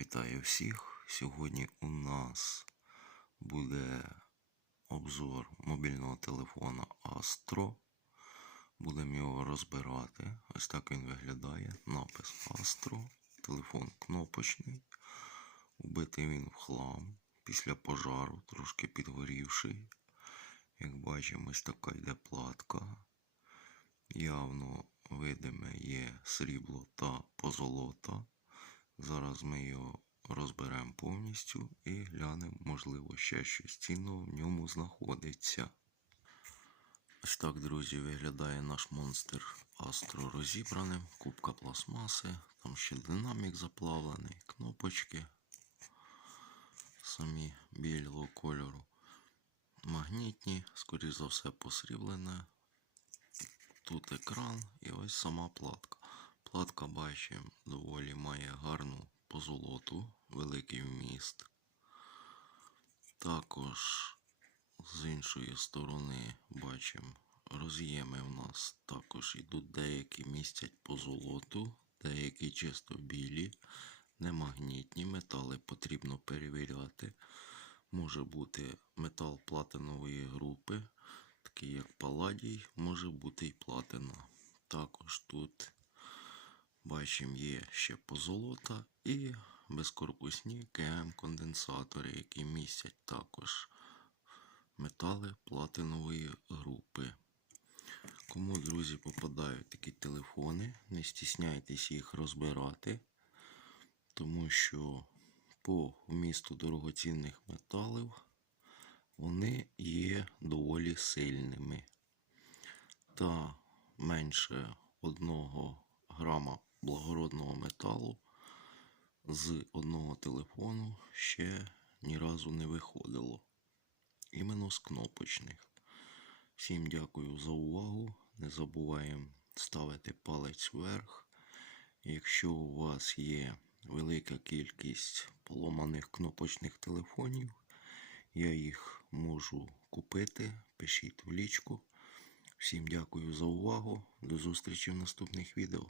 Вітаю всіх. Сьогодні у нас буде обзор мобільного телефона Astro. Будемо його розбирати. Ось так він виглядає. Напис Astro. Телефон кнопочний. Убитий він в хлам після пожару, трошки підгорівший. Як бачимо, ось така йде платка. Явно видиме є срібло та позолота. Зараз ми його розберемо повністю і глянемо, можливо, ще щось цінного в ньому знаходиться. Ось так, друзі, виглядає наш монстр Астро розібраним. Кубка пластмаси, там ще динамік заплавлений, кнопочки самі білого кольору. Магнітні, скоріш за все, посріблене. Тут екран і ось сама платка. Платка, бачимо, доволі має гарну позолоту, великий вміст. Також з іншої сторони бачимо роз'єми в нас також ідуть деякі містять позолоту, деякі чисто білі, немагнітні метали потрібно перевіряти. Може бути метал платинової групи, такий як паладій, може бути і платина. Також тут бачимо є ще позолота і безкорпусні КМ-конденсатори, які містять також метали платинової групи. Кому, друзі, попадають такі телефони, не стісняйтесь їх розбирати, тому що по вмісту дорогоцінних металів вони є доволі сильними. Та менше 1 грама благородного металу з одного телефону ще ні разу не виходило. Іменно з кнопочних. Всім дякую за увагу. Не забуваємо ставити палець вверх. Якщо у вас є велика кількість поломаних кнопочних телефонів, я їх можу купити. Пишіть в лічку. Всім дякую за увагу. До зустрічі в наступних відео.